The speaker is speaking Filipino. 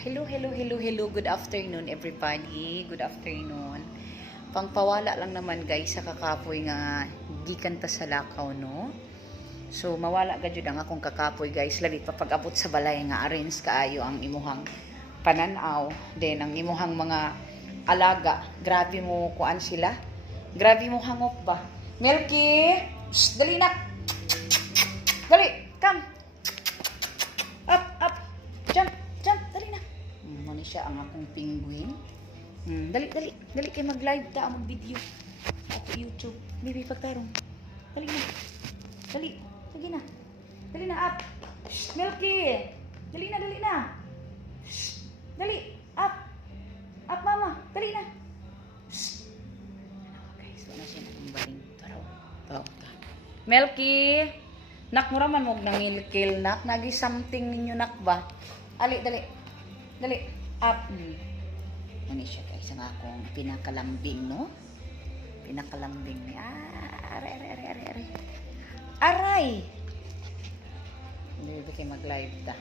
Hello, hello, hello, hello. Good afternoon, everybody. Good afternoon. Pangpawala lang naman, guys, sa kakapoy nga gikan ta sa lakaw, no? So, mawala gajud ang akong kakapoy, guys. Labi pa pag-abot sa balay nga arrange kaayo ang imuhang pananaw. Then, ang imuhang mga alaga. Grabe mo kuan sila. Grabe mo hangop ba? Milky! Shh, dali na! Dali! Come! Up! Up! Jump! Jump! Dali na! Muna siya ang akong penguin. Dali, dali. Dali kayo mag-live ta, mag-video. Sa YouTube. Baby, pagtarong. Dali na. Dali. Sige na. Dali na, up. Shh, Milky. Dali na, dali na. Shh. Dali. Up. Up, mama. Dali na. Shh. Ano, guys. Wala siya na kong baling. Taraw. Taraw. Milky. Nak mo raman mo nangilkil, nak. Nagi something ninyo, nak ba? Ali, dali. Dali. Up. Ano siya, guys. Ang akong pinakalambing, no? Pinakalambing ni. Aray, aray, aray, aray, aray. Aray! Hindi kayo mag-live ta.